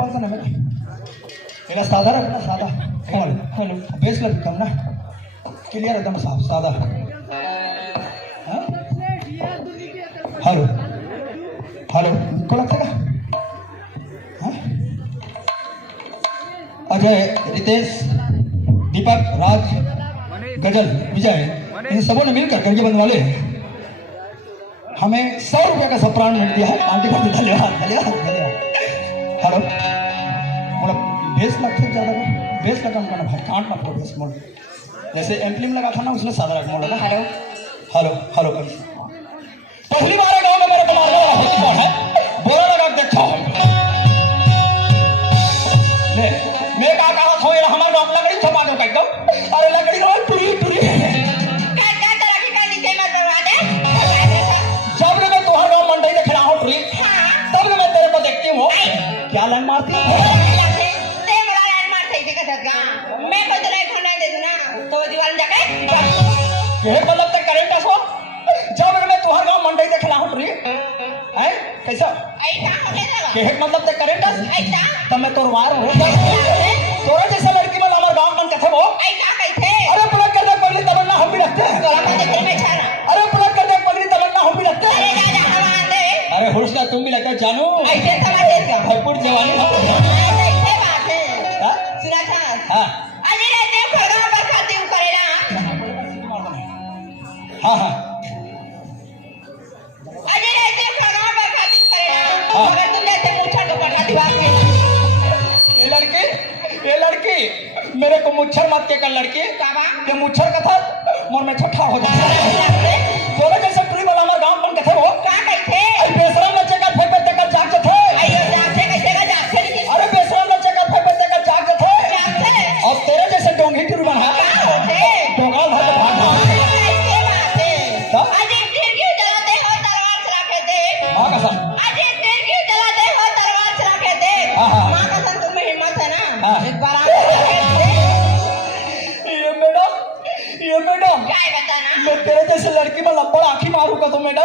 बात ना मेरा मेरा सादा रखना सादा हेलो हेलो बेस लग कम ना क्लियर एकदम साफ सादा हेलो हेलो को लगता है अजय रितेश दीपक राज गजल विजय इन सबों ने मिलकर करके बनने वाले हमें 100 रुपया का सप्राण मिल दिया है आंटी को धन्यवाद धन्यवाद धन्यवाद हेलो मतलब बेस लगता है ज़्यादा बेस का काम करना भाई कांट मत बेस मोड जैसे एम्पलीम लगा था ना उसने सादा रख मोड लगा हेलो हेलो हेलो पहली बार गाँव में मेरे को मारने वाला होता है बोरा लगा देखा मैं क्या कहा था ये हमारा गाँव लकड़ी छपा दो एकदम अरे लकड़ी रोज टूरी टूरी जब मैं तुम्हारे गाँव मंडई में खड़ा हूँ टूरी तब मैं तेरे को देखती हूँ क्या लाइन मारती मतलब तक करेंट हो जब मैं तुम्हारे गाँव मंडई में खड़ा हूँ टूरी है कैसा मतलब तक करेंट तब मैं तोर वार हूँ तोरा जैसा लड़की में हमारे गाँव मन कथे वो अरे पलट कर देख पगली तमन्ना हम भी रखते हैं अरे पलट कर देख पगली तमन्ना हम भी रखते हैं अरे होश ना तुम भी लगता है जानू भरपूर जवानी हाँ हाँ ये लड़की मेरे को मुच्छर मत के कर लड़की ये मुच्छर का था मोर में छठा हो जाता बोले जैसे पूरी वाला हमारा गांव बन के थे वो क्या कहते अरे बेशरम बच्चे का फेंक फेंक कर जाग थे अरे बेशरम बच्चे का फेंक फेंक कर जाग थे और तेरे जैसे डोंगी टूर बना डोंगा भर के भाग मैं तेरे जैसे लड़की में लपड़ आँखी मारूंगा तो मैडम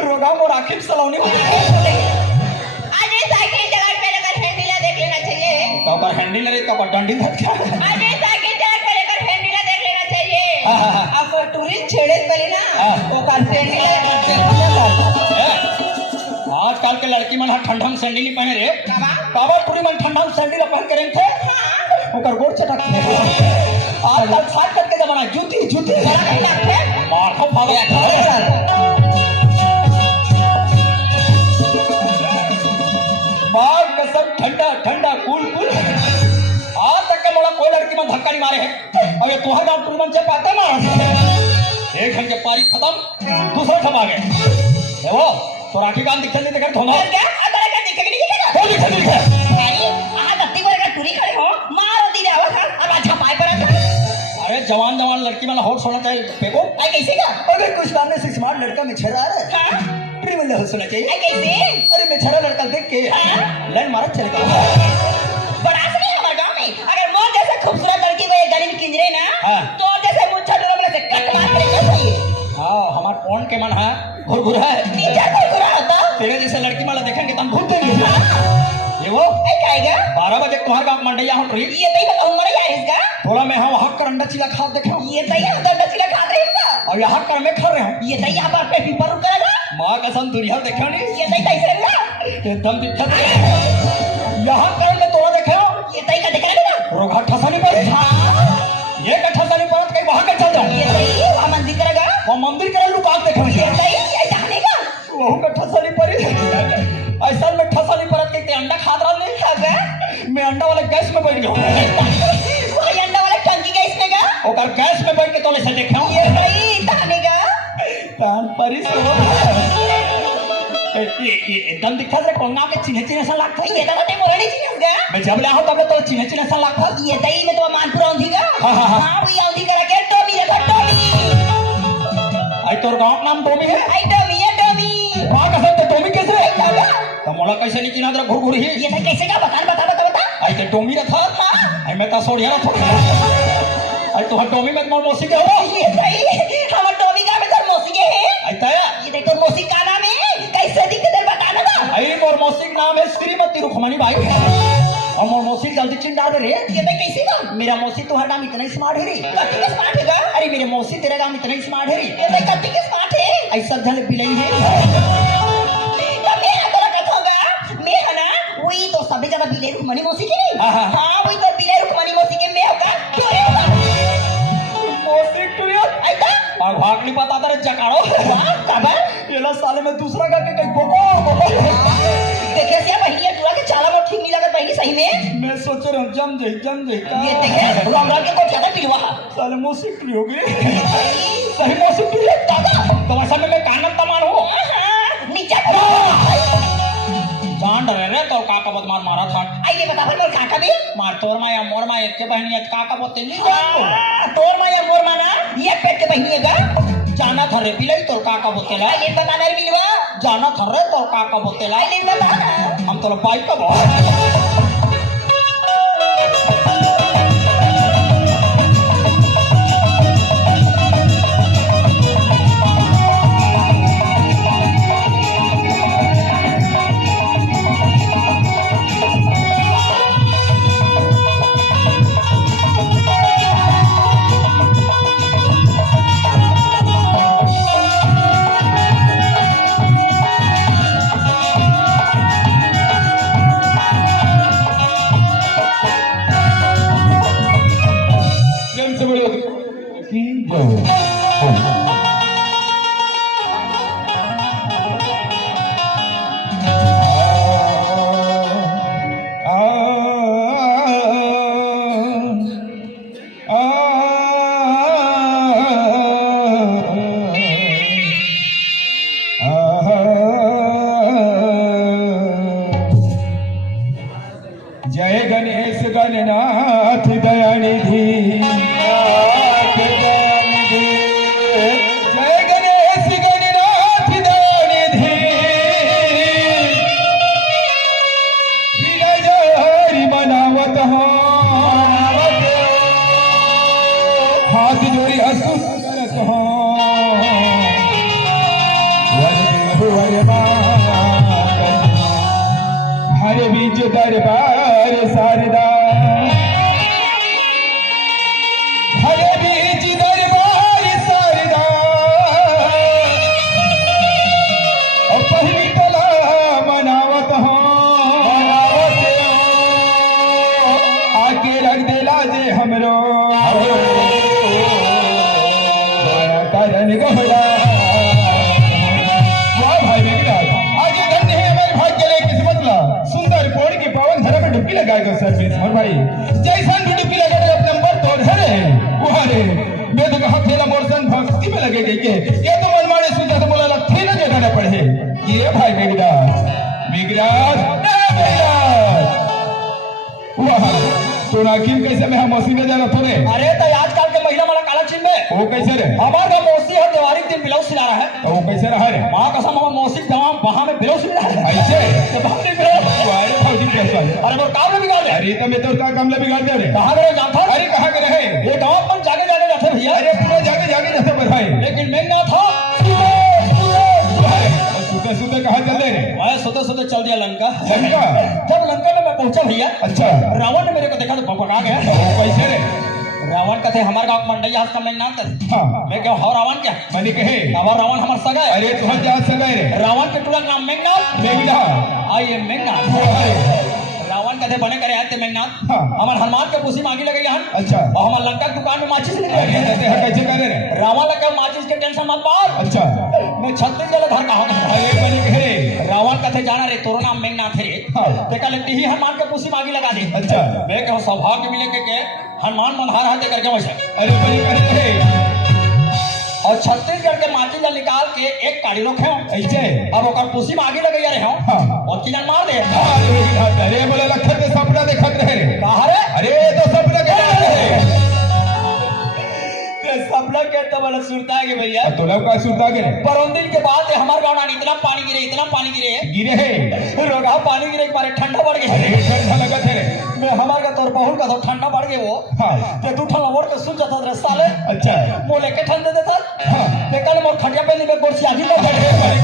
रोगा और आँखी सलाउनी हो तो हैंडल नहीं तो डंडी धर क्या अब टूरिस्ट छेड़े पड़ी ना वो आजकल के लड़की मन ठंडा में सैंडल नहीं पहने रे बाबा पूरी मन ठंडा में सैंडल पहन के थे ओकर गोड़ चटक आजकल फाट करके जमाना जूती जूती मार को भाग बाग कसम ठंडा ठंडा कूल कूल आज तक के मोड़ा कोई लड़की में धक्का नहीं मारे है अब ये तुहार गांव टूरमन से पाते ना एक घंटे पारी खत्म दूसरा छप आ गए वो तो राखी कान दिखते नहीं देखा थोड़ा क्या अगर का दिखे नहीं दिखेगा वो दिखे दिखे भाई आ गत्ती को अगर टूरी खड़े हो मार दी रे आवाज अब अच्छा पाए पर अरे जवान जवान लड़की वाला होठ सोना चाहिए फेंको आई कैसे का अगर कुछ सामने से स्मार्ट लड़का में छेड़ा है हां प्री वाला होठ सोना चाहिए आई कैसे अरे मैं छेड़ा लड़का देख के लाइन मारा चलेगा बड़ा से नहीं हमारे गांव में अगर मोर जैसे खूबसूरत लड़की को एक गली में किंजरे ना तो जैसे मुच्छा डोरा वाला से कट मार के चाहिए हां हमार कौन के मन है घुरघुरा है नीचे घुरघुरा होता तेरे जैसे लड़की वाला देखेंगे तुम भूत देंगे ये वो ऐ कहेगा 12 बजे तुम्हारे गांव मंडैया हो रही ये नहीं बताऊंगा ना यार इसका थोड़ा मैं हम हक कर अंडा चिला खा देखे ये सही है अंडा चिला खा रहे हैं और यहाँ कर मैं खा रहे हूं ये सही यहां पर पे पीपर करेगा मां कसम दुनिया देखो नहीं ये सही कैसे ना एकदम दिक्कत यहाँ कर में तोड़ा देखे हो ये सही का देखेगा ना रोगा ठसा नहीं पड़े ये का ठसा नहीं पड़त कहीं वहां का चल जाओ ये सही वहां मंदिर करेगा वो मंदिर करे लुका देखे ये सही ये जाने का वो का ठसा नहीं पड़ी ऐसा में ठसा नहीं पड़त के अंडा खा रहा नहीं खागा मैं अंडा वाले गैस में बैठ गया वही अंडा वाले टंकी गैस में का ओकर गैस में बैठ के तोले से देखा ये भाई ताने का तान परिस एकदम दिखा से कोंगा के चिन्ह चिन्ह सा लगता है ये तो ते मोरनी चिन्ह गया मैं जब ले आऊं तब तो चिन्ह चिन्ह सा लगता ये तई में तो मानपुर आंधी का हां भी आंधी करा के टोमी रे टोमी आई तोर गांव नाम टोमी है आई टोमी है टोमी हां कसम तो टोमी कैसे तो मोला कैसे नहीं चिन्ह दर घुर घुर ही ये कैसे का बता आई ते टोमी रे था आई मैं का सोड़िया था आई तो टोमी में मोर मौसी के हो ये सही हमर टोमी का में मोसी के है आई तया ये देखो मोसी का नाम है कैसे दिखते बताना ना आई मोर मौसी का नाम है श्रीमती रुक्मणी बाई। और मोर मौसी जल्दी चिंता दे रे। ये मैं कैसे काम? मेरा मौसी तुम्हारा नाम इतना स्मार्ट है रे। कति के स्मार्ट है का? अरे मेरे मौसी तेरा नाम इतना स्मार्ट है रे। ये मैं कति के स्मार्ट है? ऐसा झल बिलई है। तो मैं अगर कथा होगा मैं है ना वही तो सबसे ज्यादा बिले रुक्मणी मौसी की नहीं। हाँ। हाँ वही तो बिले रुक्मणी मौसी के मैं होगा क्यों नहीं होगा? मौसी टुरिया ऐसा और भाग नहीं पता तेरे जकाड़ो। वाह काबर ये ला साले में दूसरा करके कहीं बोको देखे सिया बहनी टूरा के चाला में ठीक नहीं लगत बहनी सही में। मैं सोच रहा हूँ जम दे ये देखे रंग रंग के को ज्यादा पिलवा साले मौसी टुरी हो गई। सही मौसी टुरी है दादा। तो ऐसा में मैं कानन तमान हूँ। नीचे जान डरे रे तो काका बद मारा था। आइए बता पर मोर काका भी मार तोर माया मोर माया के बहनी आज काका बोते नहीं जान तोर माया मोर माना ये पेट के बहनी है का जाना था रे पिलाई तोर काका बोतेला। आइए बता ना मिलवा जाना था रे तोर काका बोतेला। आइए बता हम तो बाइक का बहुत जय गणेश गणनाथ दयानिधि जय गणेश गणनाथ दयानिधि विजय मनावत हो हाथ जोड़ी अस्तु करत हो हरे बीच दरबार शारदा हरे बीच दरबार शारदा और पहली तला मनावत हो आके रख देला जे हमरो करन गोहरा डुबकी लगाएगा सर और भाई जैसा डुबकी लगा अपने नंबर तोड़ है रे वहां रे मैं तो कहा थेला मोरसन भक्ति में लगे गई के ये तो मनमाने सुनता तो बोला थे ना जगाना पड़े ये भाई मेघराज वहां तो नाकिम कैसे मैं मौसी में जाना थोड़े। अरे तो आजकल के महिला वाला काला चिन्ह में वो कैसे रे हमारा मौसी हर दिवाली दिन ब्लाउज सिला रहा है। तो वो कैसे रहा रे माँ कसम हमारा मौसी जवान वहां में ब्लाउज सिला रहा है ऐसे अरे फौजी कैसा वो काम में बिगाड़ दे। अरे तो मैं तो का काम ले बिगाड़ दिया रे कहाँ गए जाता अरे कहाँ के रहे ये गाँव पर जाके जाते भैया। अरे पूरा जाके जाते पर भाई लेकिन मैं ना था सुते सुते कहाँ चल रहे मैं सोते चल दिया लंका। लंका जब लंका में मैं पहुंचा भैया अच्छा रावण ने मेरे को देखा तो भपका गया। कैसे रे रावण कहते हमारे गाँव मंडैया हंस का मैं नाम कर हाँ मैं क्या हो रावण क्या मैंने कहे हमारा रावण हमारा सगा है। अरे तुम जा सगा रे रावण के टुला नाम मेघनाथ मेघनाथ आई एम मेघनाथ। रावण कहते बने करे आते मेघनाथ हाँ। हमारे हनुमान के पुसी मांगी लगे यहाँ अच्छा और हमारे लंका की दुकान में माचिस अरे निकले कहते हैं कैसे करे रे रावण लगे माचिस के टेंशन मत पार अच्छा मैं छत्तीसगढ़ घर कहा अरे मैंने कहे रावण कहते जाना रे तोरो नाम मेघनाथ रे हाँ। देखा लेती ही हनुमान के पुसी मांगी लगा दे। अच्छा मैं कहो सौभाग्य मिले के हनुमान मनहार हाथ देकर के वैसे अरे मैंने कहे और छत्तीसगढ़ के माची जल निकाल के एक काड़ी रखे हो ऐसे अब ओकर पुसी में आगे लगे रहे हो हाँ। और की जान मार दे। अरे बोले लखत सपना देखत रहे रे कहा रे अरे तो सपना के रहे सपना कहता वाला सुरता है भैया तो लोग का सुनता के परौंदिन के बाद हमारे गाँव में इतना पानी गिरे गिरे रोगा पानी गिरे के बारे ठंडा बढ़ गया। अरे ठंडा लगा थे रे मैं हमारे का तोर बहुत का तो ठंडा बढ़ गए वो हाँ ते तू ठंडा वोट के सुन जाता रे साले अच्छा वो लेके ठंड दे देता हाँ ते कल मोर खटिया पे में गोरसी आगी लग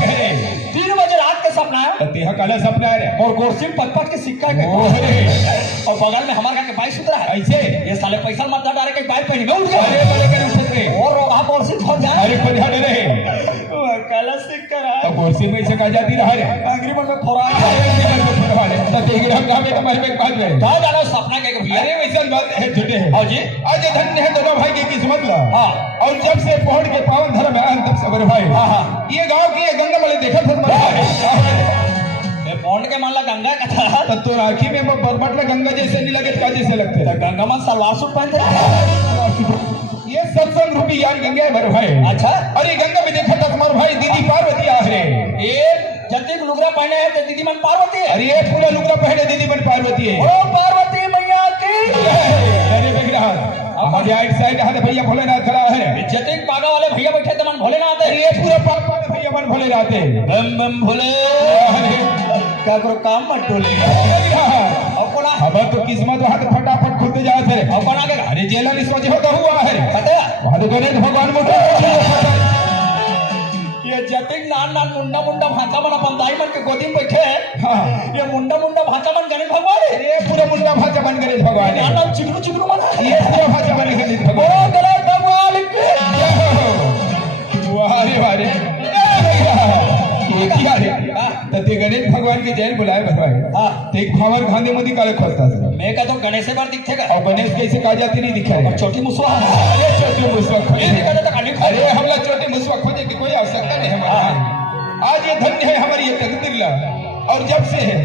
गए। 3 बजे रात के सपना है तो तेहा काला सपना है रे और कुर्सी पच के सिक्का के ओहे और बगल में हमारे घर के बाइक सुतरा है ऐसे ये साले पैसा मत डाले के बाइक पहनी में उठ गया अरे बड़े कर उठत रे और रोगा कुर्सी खोल जाए अरे खुद हट रे काला सिक्का तो है कुर्सी में से का जाती रहा रे एग्रीमेंट में खोरा अरे निकल के फट वाले तो तेरी हम का में तुम्हारे में बात में जाओ जानो सपना के भैया अरे वैसा बात है छोटे है हाँ जी आज धन्य है दोनों भाई की किस्मत ला हाँ और जब से पहुंच के पावन धर्म आया तब से बड़े भाई हाँ हाँ ये गांव की ये गंगा वाले देखा था तुम्हारे ये पौंड के मान ला गंगा का था तब तो राखी में वो बरबटला गंगा जैसे नहीं लगे का जैसे लगते तो गंगा में सलवार सूट पहनते हैं ये सत्संग रूपी यार गंगा है मेरे भाई अच्छा अरे गंगा में देखा था तुम्हारे भाई दीदी पार्वती आ रहे ये जतिक लुगरा पहने हैं तो दीदी मन पार्वती है अरे ये पूरा लुगड़ा पहने दीदी बन पार्वती है ओ पार्वती मैया की अरे देख रहा हमारे राइट साइड हाथ भैया भोलेनाथ खड़ा है जतिक पागा वाले भैया बैठे तो मन भोलेनाथ है अरे ये पूरा पाप वाले भैया बन भोलेनाथ है बम बम भोले क्या करो काम मत टोले और कोना अब तो किस्मत वहां तो फटाफट खुलते जाते है और कोना के अरे जेला में सोच होता हुआ है पता वहां तो गणेश भगवान मोटे ये जतिक नान नान मुंडा मुंडा भाषा मन अपन दाई मन के गोदी में बैठे हैं हाँ ये मुंडा मुंडा भाषा मन गणेश भगवान है ये पूरा मुंडा भाषा बन गणेश भगवान नान है नान चिकरू चिकरू मन है ये पूरा भाषा बन गणेश बोलो भगवान गणेश भगवान की वारे वारे ये क्या रे तो ते गणेश भगवान के जैन बुलाए भगवान हाँ ते भावर खाने मोदी काले खोजता सर मैं कहता हूँ गणेश बार दिखेगा और गणेश कैसे कहा जाती नहीं दिखा और रे छोटी मुसवा अरे छोटे मुसवा ये खोजे दिखा देता काली खा अरे हमला छोटे मुसवा खोजे की कोई आवश्यकता नहीं है हमारे आज ये धन्य है हमारी ये तकदीर ला और जब से है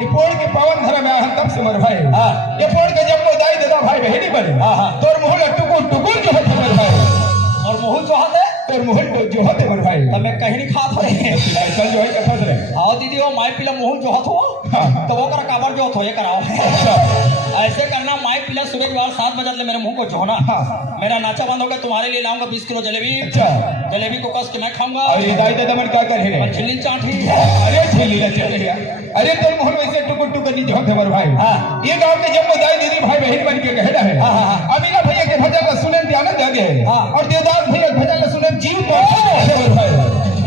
ये पोड़ के पावन धर्म में हम तब से मर भाई हाँ ये पोड़ के जब दाई दादा भाई बहनी बने हाँ हाँ तोर मुहल टुकुर टुकुर जो होते मर भाई और मुहुल जो हाथ है तोर मुहल जो होते मर भाई तब मैं कहीं नहीं खात हो ऐसा जो है कथा से हाँ दीदी वो माई पीला मुहुल जो हाथ हो हाँ। तो वो करा काबर जो हो ये कराओ अच्छा ऐसे करना माई पीला सुबह के बाद 7 बजे मेरे मुंह को जोना हाँ। मेरा नाचा बंद होगा तुम्हारे लिए लाऊंगा 20 किलो जलेबी अच्छा जलेबी को कस के मैं खाऊंगा और ये दाई दादा मन क्या कर रहे और झिल्ली चाटी अरे झेली ना चल गया अरे तोर मुहल वैसे टुकुर टुकुर नहीं होते मर भाई हाँ। ये गांव के जब दाई दीदी भाई बहन बन के कहना है हाँ, हाँ, अमीना भैया के भजन का सुनन आनंद आ गया हाँ। और देवदास भैया के भजन का सुनन जीव मर भाई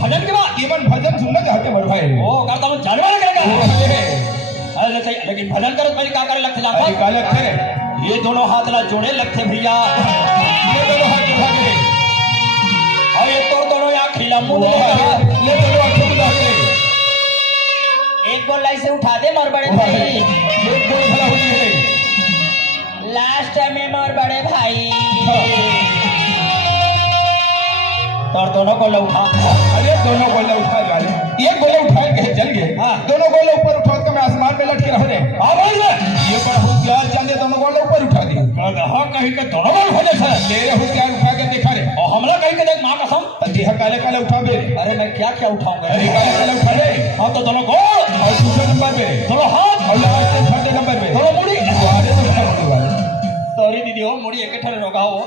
भजन के बाद ये मन भजन सुनना चाहते मर भाई ओ करता हूँ जानने वाला करेगा अरे सही लेकिन भजन करो पहले क्या करे लगते अरे जाता कालक है ये दोनों हाथ ला जोड़े लगते भैया ये दोनों हाथ उठा के और ये तो दोनों यहाँ खिला मुंह ये दोनों हाथ उठा के एक गोल लाई से उठा दे मोर बड़े उठा के भाई एक दो भला हो गई लास्ट में मोर बड़े भाई तो दोनों को उठा अरे दोनों गोले उठा डाले ये गोले उठा के चल गए हाँ। दोनों गोले ऊपर उठा के मैं आसमान में लटके रह रहे हाँ भाई ये बड़ा होशियार चांदे दोनों गोले ऊपर उठा दिए हाँ कहीं के दोनों को उठा दे सर मेरे होशियार उठा के देखा रे और हमला कहीं के देख माँ कसम देहा काले काले उठा बे अरे मैं क्या क्या उठाऊंगा अरे काले काले उठा ले हाँ तो दोनों गोल और दूसरे नंबर पे दोनों हाथ और लास्ट में छठे नंबर पे दोनों मुड़ी आगे तो उठा मुड़ी वाले सॉरी दीदी हो मुड़ी एक ठहरे रोका हो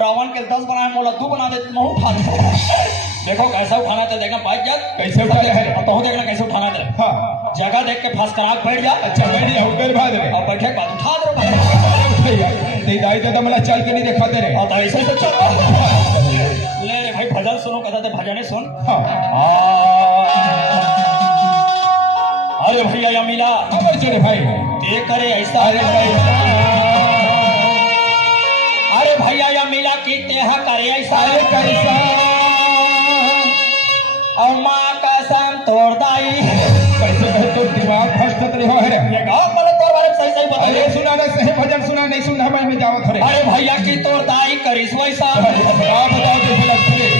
रावण के 10 बनाए मोला 2 बना दे मैं उठा दे देखो कैसा उठाना है देखना बाइक जा कैसे उठाया है तो देखना कैसे उठाना है हाँ जगह देख के फंस कराक बैठ जा अच्छा बैठ जा उधर भाग रे और बैठे के बाद उठा दो भाई भैया ते दाई दादा मला चल के नहीं दिखाते रे और तो ऐसे तो चल ले रे भाई भजन सुनो कहते भजन सुन हाँ अरे भैया या मिला खबर चले भाई ये करे ऐसा अरे भाई अरे भैया या मिला की तेहा करे ऐसा अरे कैसा और माँ कसम तोड़ दाई कैसे कहे तो दिमाग फर्स्ट तरी हो है ये गाँव वाले तो बारे में सही सही बता अरे सुना ना सही भजन सुना नहीं सुनना हमारे में जावत हो रे अरे भैया की तोड़ दाई करिस वैसा आप बताओ कैसे लगते रे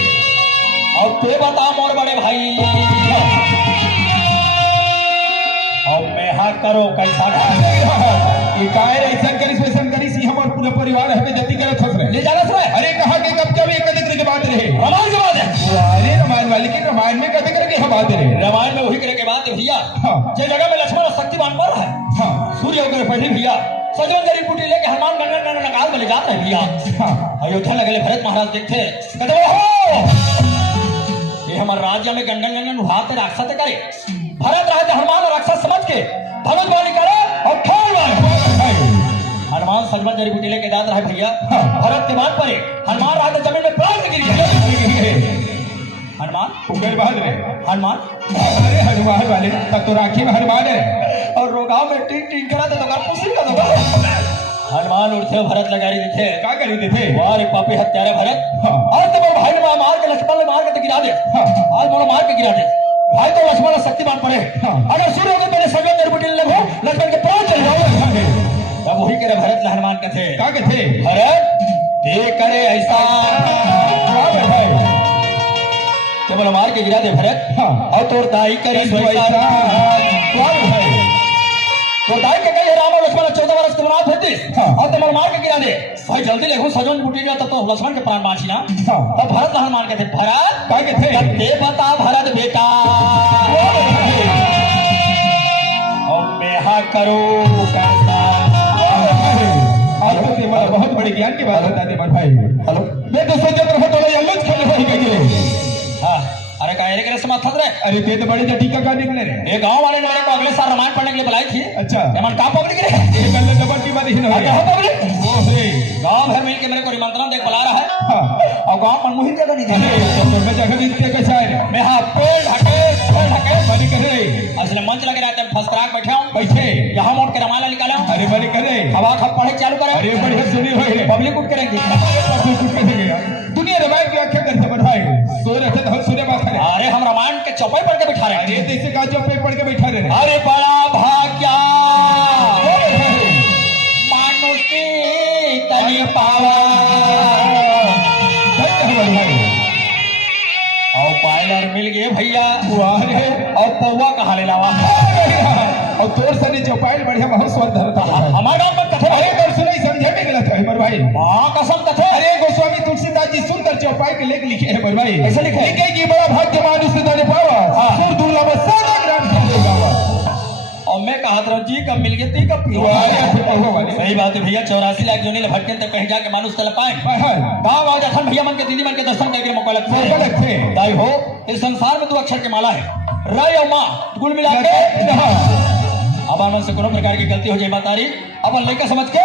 अब ते बता मोर बड़े भाई और मैं हाँ करो कैसा ये काहे ऐसा करिस सी हमार पूरा परिवार हमें जति करत हस रे ले जाना सुना अरे कहा के कब जब एक अधिक के बात रहे रामायण के बाद है अरे रामायण वाले की रामायण में कभी करके हम बात रहे रामायण में वही करे के बाद है भैया हाँ। जे जगह में लक्ष्मण और शक्तिमान पर है हाँ सूर्य होकर पहले भैया सजवन जरी बूटी लेके हनुमान गंगा नगाल में ले जाते हैं भैया हाँ अयोध्या लगले भरत महाराज देखते कहते हो ये हमारे राज्य में गंगन उठाते राक्षस करे भरत राजा हनुमान और राक्षस समझ के धनुषबाणी करे और ठोल मारे हनुमान सजवन जरी बूटी लेके जाते रहे भैया हाँ। भरत के बाद पर हनुमान राजा जमीन में प्राण गिर गए हनुमान उगर बहादुर है। हनुमान अरे हनुमान वाले तब तो राखी में हनुमान है। और रोगाव में टिंग टिंग करा तो कर पुसी का दो हनुमान उठे भरत लगारी देखे क्या करी थे? वारे पापी हत्यारे भरत हाँ। आज तो मेरे भाई ने मार के लक्ष्मण मार के तो गिरा दे हाँ। आज बोलो मार के गिरा दे भाई तो लक्ष्मण शक्तिमान पड़े हाँ। अगर सूर्य के मेरे सजन निर्बुटिल लगो लक्ष्मण के प्राण चले जाओ तब वही करे भरत हनुमान के थे क्या कहते? भरत दे करे ऐसा क्या भाई? के बोलो मार के गिरा दे भरत हाँ। और तोर दाई करे क्या भाई? तो दाई के कहे राम और लक्ष्मण 14 वर्ष के वनवास भेज हाँ। और तुम मार के गिरा दे भाई जल्दी देखो सजन बूटी गया तब तो लक्ष्मण के प्राण बाँची ना हाँ। तब भरत हनुमान के थे भरत क्या कहते? दे बता भरत बेटा और मेहा करो कैसा आज तो तुम्हारा बहुत बड़े ज्ञान की बात बता दे भाई। हेलो मैं तो सोचा था थोड़ा यल्लुच खेल रही गई। हाँ अरे कायरे के रस्म थक रहे अरे ते तो बड़े जटीका का निकले रे। ये गांव वाले ने मेरे को अगले साल रामायण पढ़ने के लिए बुलाई थी अच्छा। मन कहाँ पब्लिक रे ये कल डबल की बात ही ना कहाँ हो। पब्लिक ओ हे। गांव भर मिल के मेरे को निमंत्रण देख बुला रहा है हाँ। और गांव पर मुहिम जगह नहीं अरे दे तो मैं जगह दिखते कैसा है? मैं हाँ पेड़ ढके बड़ी कह रहे। असले मंच लगे रहते हैं फसराक बैठे हूँ बैठे। यहाँ मोट के रामायण निकाला हूँ अरे बड़ी कह रहे। हवा खप पढ़े चालू करे अरे बढ़िया सुनी हुई है। पब्लिक उठ करेंगे दुनिया रामायण की व्याख्या करते बढ़ाए सो रहते तो हम सुने बात करें। अरे हम रामायण के चौपाई पढ़ के बैठा रहे अरे हैं जैसे का चौपे पढ़ के बैठा रहे। अरे बड़ा भाग्या मानुष की तनी पावा और पायलर मिल गए भैया वाह रे। और पौवा कहाँ ले लावा और तोर सने चौपाई बढ़िया बहुत स्वर धरता है। हमारे गांव में कथे अरे कर सुनाई समझे में गलत है भाई। माँ कसम कथे अरे गोस्वामी तुलसीदास जी सुंदर चौपाई के लेख लिखे हैं भाई। ऐसे लिखे? लिखे कि बड़ा भाग्य मानुष ने तने पावा हाँ। सुर दुर्लभ सादा ग्राम से गावा। और मैं कहा था जी कब मिल गए ती कब पियो वाह रे पढ़ो वाले। सही बात है भैया 84 लाख जोनी भटके तक कहीं जाके मानुष तल पाए हां गाँव आ जाखन भैया मन के दीदी मन के दर्शन करके मौका लगता मौका है लगते हैं। दाई हो इस संसार में 2 अक्षर की माला है रय और माँ कुल मिला के अब मन से कोनो प्रकार की गलती हो जाए मातारी अब लड़का समझ के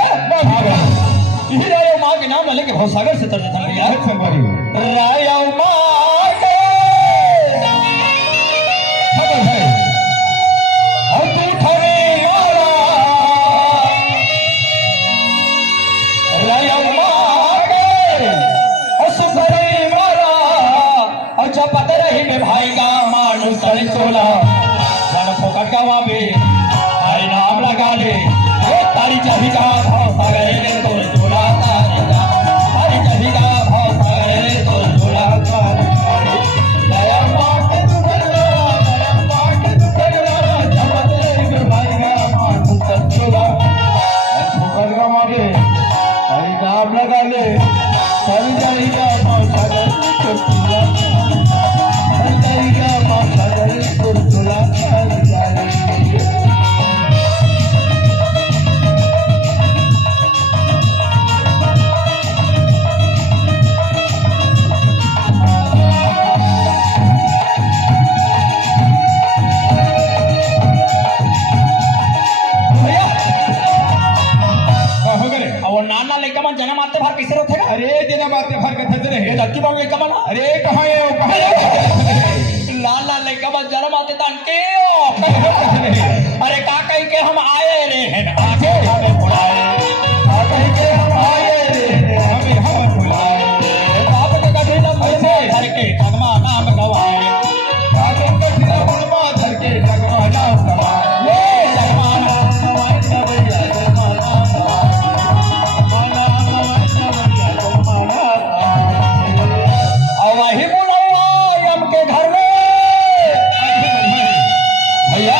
यही रय और माँ के नाम लेके भवसागर से तर जाता भैया रय और माँ के और तू ठरे मारा रय और माँ के और सुंदरी मारा और जपत रही में भाई का मानुष तन चोला जन फोकट का वाबे हरि नाम लगा ले तारी चाबी का भाव सागरे तो चोला तारी का हरि चाबी का भाव सागरे तो चोला तारी दया मां के दुखड़ा दया मां के दुखड़ा जपत रही में भाई का मानुष तन चोला फोकट का मारे हरि नाम लगा ले चल जाएगा भाव सागर तो चला चल जाएगा भाव सागर तो चला चल जाएगा। भैया क्या हो गए? और नाना लड़का मन जन्म आते भर कैसे रोते अरे देना बात है भर कथा रहे। ये धक्की बाल लड़का मन अरे कहाँ है वो कहाँ है? लाल लाल लड़का मन जन्म आते तान के अरे का कहीं के हम आए रे हैं आगे हमें बुलाए आ कहीं के हम आए रे हमें हम बुलाए। बाप के कभी न मुझे घर के कदमा नाम गवाए आगे कठिना बुलवा धर के लगवाना सवाए। ये जमाना सवाए सवैया जमाना माना सवाए सवैया जमाना। और वही बुलावा यम के घर में भैया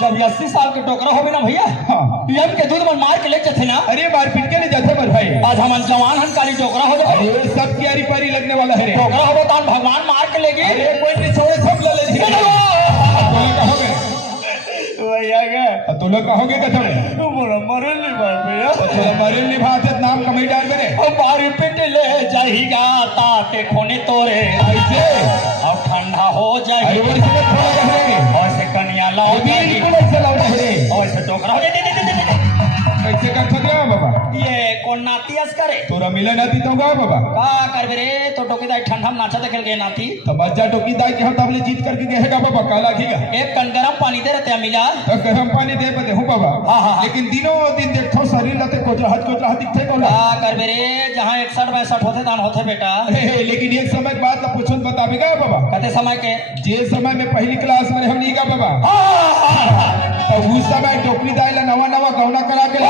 जब 80 साल के टोकरा हो भी ना भैया हाँ। यम के दूध में मार के ले जाते ना अरे मार पीट के नहीं जाते पर भाई। आज हम जवान हन काली टोकरा हो जाए अरे सब क्यारी पारी लगने वाला है रे। टोकरा हो तो भगवान मार के लेगी अरे कोई नहीं छोड़े सब ले ले धीरे। तो लोग कहोगे भैया के तो लोग कहोगे कथा में बोला मरे नहीं भाई भैया तो मरे निभाते नाम कमाई डाल करे। बारी पिट ले जाएगा ताते खोने तोरे ऐसे अब ठंडा हो अरे जाए वो इसमें थोड़ा कह रहे और से कनिया लाओ जाएगी बिल्कुल ऐसे लाओ रे। और से टोकरा हो जाए कैसे कर सकते हो बाबा ये कौन नातियस करे तोरा मिले ना दी तो गा बाबा का करबे रे तो टोकीदाई ठंडा में नाचा देखेल गए नाती तो बच्चा टोकी दाई के हम जीत करके गएगा बाबा काला घीगा एक कन गरम पानी दे रहते मिला तो गरम पानी दे बदे हूँ बाबा हाँ, हाँ। लेकिन दिनों दिन देखो शरीर लते कोचरा दिखते को का करबे रे जहाँ 61-62 होते तान होते बेटा लेकिन एक समय के बाद पूछो बताबेगा बाबा कते समय के जे समय में पहली क्लास में हम नहीं गा बाबा तो उस समय टोकरी दाई ला नवा नवा गौना करा के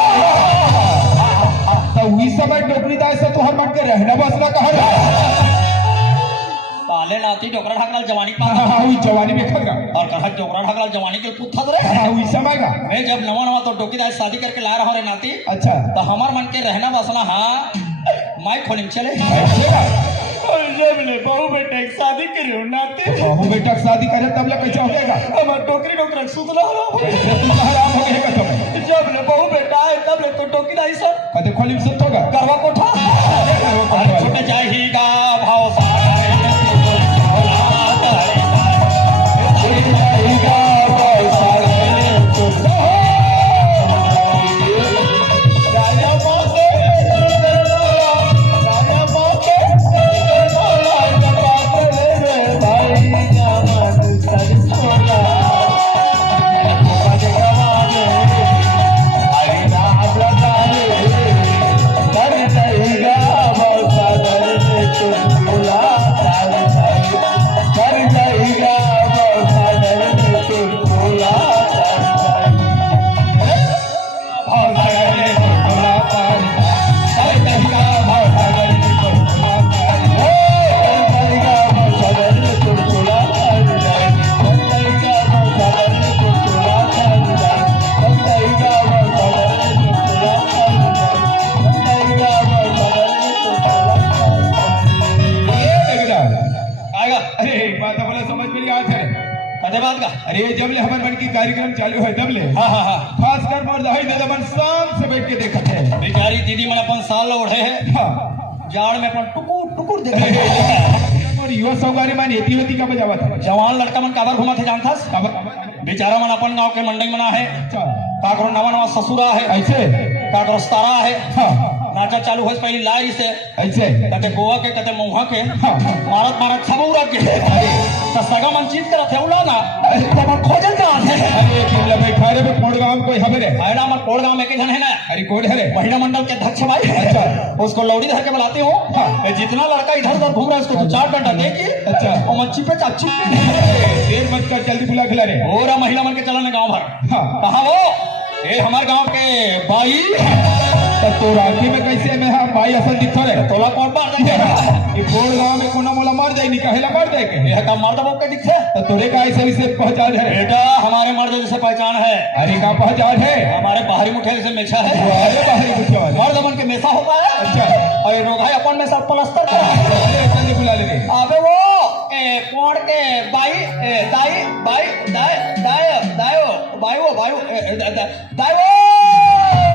तो उस समय टोकरी दाई से तो हर मन के रहना बसना कहा ताले नाती डोकरा ढाकल जवानी पा वही जवानी में खगा और कहा डोकरा ढाकल जवानी के पुत्था रे उस समय का मैं जब नवा नवा तो टोकीदाई शादी करके ला रहा रे नाती अच्छा तो हमार मन के रहना बसना हाँ माइक खोलिम चले ऐसे का और जब ले बहू बेटे की शादी करियो नाते बहू बेटा की शादी करे तब ले कैसे होगा हमार टोकरी डोकरा सुतला हो तू हराम हो गया कसम जब ले बहू बेटा आए तब ले तो टोकीदाई सब कदे खोली में सुत होगा करवा कोठा छोटे चाहिएगा भाव सारा अरे जब ले हमारे मन की कार्यक्रम चालू है तब ले हाँ हाँ हाँ खासकर मर्द है दादा मन शाम से बैठ के देखते हैं बेचारी दीदी मन अपन साल ओढ़े है हाँ जाड़ में अपन टुकुर टुकुर देखे है और युवा सौगारी मान एती होती का बजावत है जवान लड़का मन काबर घुमा थे जानता बेचारा मन अपन गांव के मंडई मना है अच्छा काकरो नवा नवा ससुरा है ऐसे काकरो सतारा है हाँ नाचा चालू है पहली लारी से ऐसे कते गोवा के कते मऊहा के हाँ मारत मारत छबौरा के तो सगा मन चीत करत है उला ना तब खोजल का है अरे केवल भाई खारे में कोड़ गांव में कोई खबर है आयना मत कोड़ गांव में के जन है ना अरे कोड़ है रे महिला मंडल के अध्यक्ष भाई अच्छा उसको लौड़ी धर के बुलाती हूँ हाँ। जितना लड़का इधर उधर घूम रहा है उसको दो चार डंडा दे के अच्छा और मच्छी पे चाची देर मत कर जल्दी बुला खिला रे और महिला मन के चलन गांव भर हाँ कहा वो ये हमारे गांव के बाई तो राखी में कैसे में हम भाई असल दिखता रहे तोला कौन मार देंगे ये कोड़ गांव में कोना मोला मार जाए नहीं कहेला मार दे के यह काम मर्द के दिखे तो तोरे का ऐसे से पहचान है बेटा हमारे मर्द जैसे पहचान है अरे का पहचान है हमारे बाहरी मुठे जैसे मेछा है अरे बाहरी कुछ आवाज मर्द मन के मेसा होता है अच्छा और ये रोग है अपन में सब प्लस्तर का है अरे जल्दी बुला ले रे अबे वो कौन के बाई दाई बाई दाई दाई दायो बायो बायो दायो